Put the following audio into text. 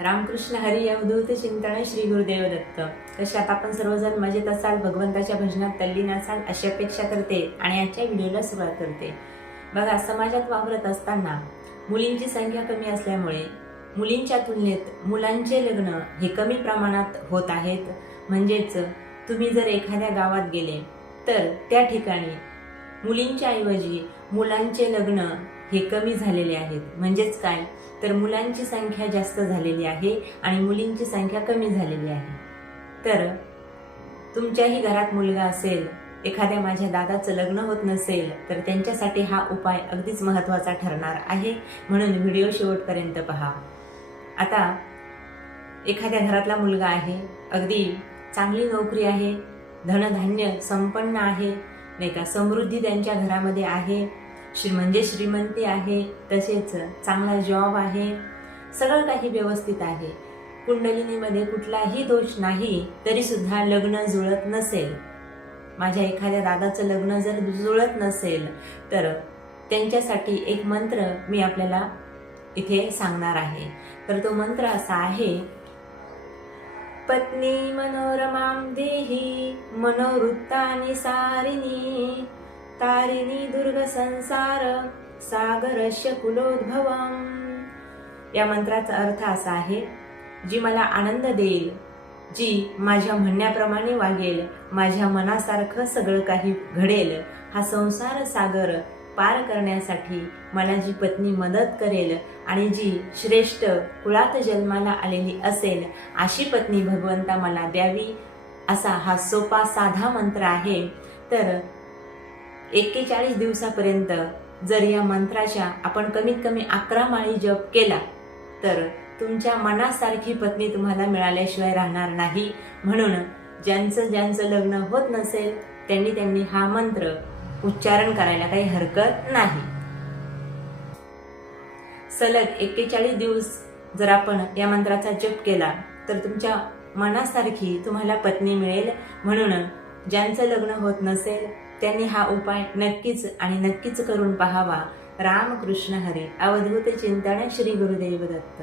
रामकृष्ण हरी अवधूत चिंतन श्री गुरुदेव दत्त. कशात आपण सर्वजण मजेत असाल भगवंताच्या भजनात तल्लीन असाल अशी अपेक्षा करते आणि आजच्या व्हिडिओला सुरुवात करते. बघा समाजात वावरत असताना मुलींची संख्या कमी असल्यामुळे मुलींच्या तुलनेत मुलांचे लग्न हे कमी प्रमाणात होत आहेत. म्हणजेच तुम्ही जर एखाद्या गावात गेले तर त्या ठिकाणी मुलींच्या ऐवजी मुलांचे लग्न हे कमी झालेले आहेत. म्हणजेच काय? तर मुलांची संख्या जास्त झालेली आहे आणि मुलींची संख्या कमी झालेली आहे. तर तुमच्याही घरात मुलगा असेल एखाद्या माझ्या दादाचं लग्न होत नसेल तर त्यांच्यासाठी हा उपाय अगदीच महत्त्वाचा ठरणार आहे. म्हणून व्हिडिओ शेवटपर्यंत पहा. आता एखाद्या घरातला मुलगा आहे अगदी चांगली नोकरी आहे धनधान्य संपन्न आहे नाही का? समृद्धी त्यांच्या घरामध्ये आहे श्री म्हणजे श्रीमंती आहे तसेच चांगला जॉब आहे सगळं काही व्यवस्थित आहे. कुंडलिनीमध्ये कुठलाही दोष नाही तरीसुद्धा लग्न जुळत नसेल. माझ्या एखाद्या दादाचं लग्न जर जुळत नसेल तर त्यांच्यासाठी एक मंत्र मी आपल्याला इथे सांगणार आहे. तर तो मंत्र असा आहे पत्नी मनोरमाम देही आणि सारिणी तारिणी दुर्ग संसार सागरस्य कुलोद्भवम या मंत्राचा अर्थ असा आहे जी मला आनंद देईल जी माझ्या म्हणण्याप्रमाणे वागेल माझ्या मनासारखं सगळं काही घडेल हा संसार सागर पार करण्यासाठी मला जी पत्नी मदत करेल आणि जी श्रेष्ठ कुळात जन्माला आलेली असेल अशी पत्नी भगवंता मला द्यावी असा हा सोपा साधा मंत्र आहे. तर एक्केचाळीस दिवसापर्यंत जर या मंत्राच्या आपण कमीत कमी अकरा माळी जप केला तर तुमच्या मनासारखी पत्नी तुम्हाला मिळाल्याशिवाय राहणार नाही. म्हणून ज्यांचं ज्यांचं लग्न होत नसेल त्यांनी त्यांनी हा मंत्र उच्चारण करायला काही हरकत नाही. सलग एक्केचाळीस दिवस जर आपण या मंत्राचा जप केला तर तुमच्या मनासारखी तुम्हाला पत्नी मिळेल. म्हणून ज्यांचं लग्न होत नसेल त्यांनी हा उपाय नक्कीच आणि नक्कीच करून पाहावा. रामकृष्ण हरी. अवधूत चिंतन श्री गुरुदेव दत्त.